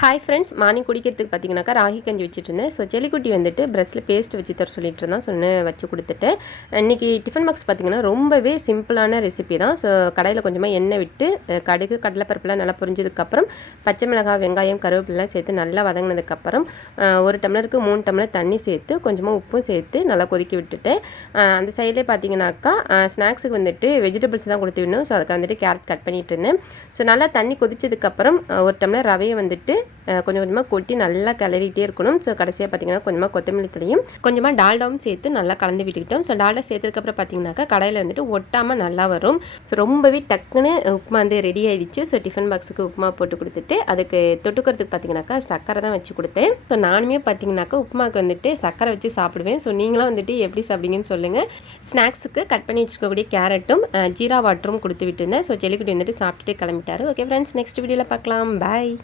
Hi friends, morning குடிக்கிறதுக்கு பார்த்தீங்கன்னாக்கா ராகி கஞ்சி வச்சுட்டு இருந்தேன். ஸோ செல்லிக்குட்டி வந்துட்டு ப்ரெஷ்ஷில் பேஸ்ட் வச்சு தர சொல்லிட்டு இருந்தான். சொன்னு வச்சு கொடுத்துட்டேன். இன்றைக்கி டிஃபன் பாக்ஸ் பார்த்திங்கன்னா ரொம்பவே சிம்பிளான ரெசிபி தான். ஸோ கடையில் கொஞ்சமாக எண்ணெய் விட்டு கடுகு கடலைப்பருப்புலாம் நல்லா பொரிஞ்சதுக்கப்புறம் பச்சை மிளகாய் வெங்காயம் கருவேப்பிலாம் சேர்த்து நல்லா வதங்கினதுக்கப்புறம் 1 டம்ளருக்கு 3 டம்ளர் தண்ணி சேர்த்து கொஞ்சமாக உப்பும் சேர்த்து நல்லா கொதிக்க விட்டுட்டேன். அந்த சைட்லேயே பார்த்தீங்கன்னாக்கா ஸ்நாக்ஸுக்கு வந்துட்டு வெஜிடபிள்ஸ் தான் கொடுத்து விடணும். ஸோ அதுக்கு வந்துட்டு கேரட் கட் பண்ணிகிட்டு இருந்தேன். ஸோ நல்லா தண்ணி கொதிச்சதுக்கப்புறம் 1 டம்ளர் ரவையை வந்துட்டு கொஞ்சம் கொஞ்சமாக கொட்டி நல்லா கிளறிட்டே இருக்கணும். ஸோ கடைசியாக பார்த்தீங்கன்னா கொஞ்சமாக கொத்தமல்லி தழையும் கொஞ்சமாக டால்டாவும் சேர்த்து நல்லா கலந்து விட்டுக்கிட்டோம். ஸோ டால்டா சேர்த்ததுக்கப்புறம் பார்த்தீங்கன்னாக்கா கடையில் வந்துட்டு ஒட்டாமல் நல்லா வரும். ஸோ ரொம்பவே டக்குன்னு உப்புமா வந்து ரெடி ஆகிடுச்சு. ஸோ டிஃபன் பாக்ஸுக்கு உப்புமா போட்டு கொடுத்துட்டு அதுக்கு தொட்டுக்கிறதுக்கு பார்த்தீங்கன்னாக்கா சக்கரை தான் வச்சு கொடுத்தேன். ஸோ நானுமே பார்த்தீங்கன்னாக்கா உப்புமாவுக்கு வந்துட்டு சக்கரை வச்சு சாப்பிடுவேன். ஸோ நீங்களும் வந்துட்டு எப்படி சாப்பிடுங்கன்னு சொல்லுங்கள். ஸ்நாக்ஸுக்கு கட் பண்ணி வச்சுக்கக்கூடிய கேரட்டும் ஜீரா வாட்டரும் கொடுத்து விட்டுருந்தேன். ஸோ செல்லிக்குட்டி வந்துட்டு சாப்பிட்டுட்டு கிளம்பிட்டாரு. ஓகே ஃப்ரெண்ட்ஸ், நெக்ஸ்ட் வீடியோவில் பார்க்கலாம். பாய்.